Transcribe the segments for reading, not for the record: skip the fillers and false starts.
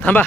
थांबा.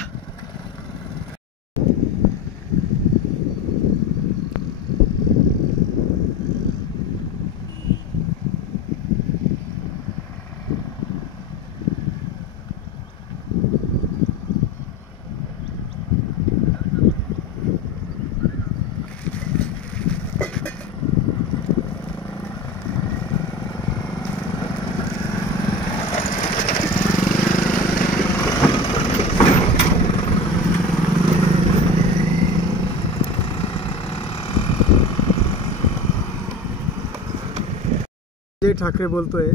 ठाकरे बोलतोय.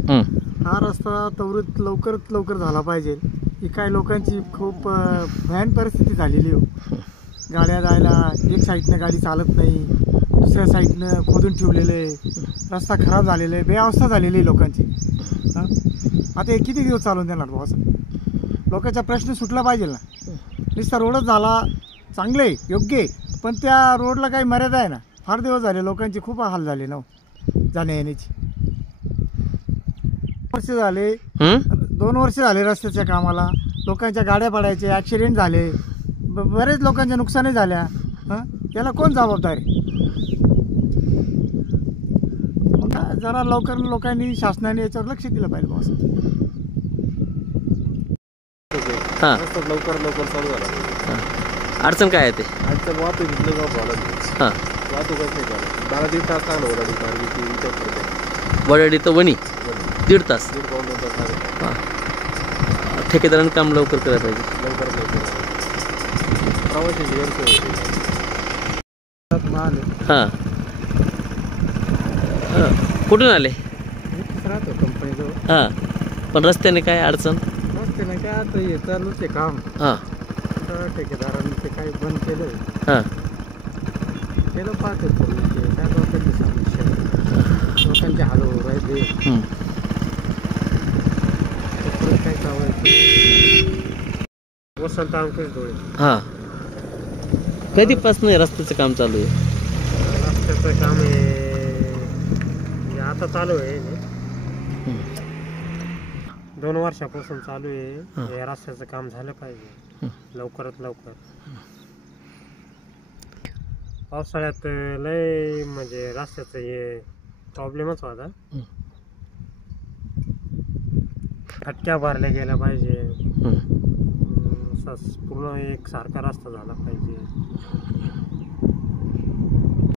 हा रस्ता त्वरित लवकर झाला पाहिजे. ही काही लोकांची खूप भयान परिस्थिती झालेली हो. गाड्या जायला एक साईडनं गाडी चालत नाही, दुसऱ्या साईडनं खोदून ठेवलेले, रस्ता खराब झालेले, बेअवस्था झालेली लोकांची. आता हे किती दिवस चालून देणार भाऊ? असं लोकांचा प्रश्न सुटला पाहिजे ना. नुसता रोडच झाला चांगले योग्य, पण त्या रोडला काही मर्यादा आहे ना. फार दिवस झाले लोकांचे खूप हाल झाले ना जाण्या येण्याची. वर्ष झाले, 2 वर्ष झाले रस्त्याच्या कामाला. लोकांच्या गाड्या पडायचे, ऍक्सिडेंट झाले, बरेच लोकांच्या नुकसानी झाल्या. याला कोण जबाबदार आहे? जरा लवकर लोकांनी, शासनाने याच्यावर लक्ष दिलं पाहिजे बॉस. लवकर चालू झाला. अडचण काय आहे ते? अडचण वाहतूक वाहतूकच नाही झालं. 12 तास लागलो वडाडी तर वणी 1.5 तास. ठेकेदारांनी काम लवकर करायला पाहिजे. हां, कुठून आले? कंपनीजवळ. हां, पण रस्त्याने काय अडचण? रस्त्याने काय आता हे चालूच आहे काम. हां, ठेकेदारांनी ते काही बंद केलं. हां, केलं पाहतो काय लोकांची समस्या, लोकांचे हाल होऊ राहिले. काय चावायचं वसंत अंकुश डोळे. हां, कधीपासून रस्त्याचं काम चालू आहे? रस्त्याचं काम आहे आता चालू आहे. 2 वर्षापासून चालू आहे. हे रस्त्याचं काम झालं पाहिजे लवकरात लवकर. पावसाळ्यात लय म्हणजे रस्त्याचं हे प्रॉब्लेमच होता. खटक्या भरल्या गेल्या पाहिजे. पूर्ण एक सारखा रस्ता झाला पाहिजे.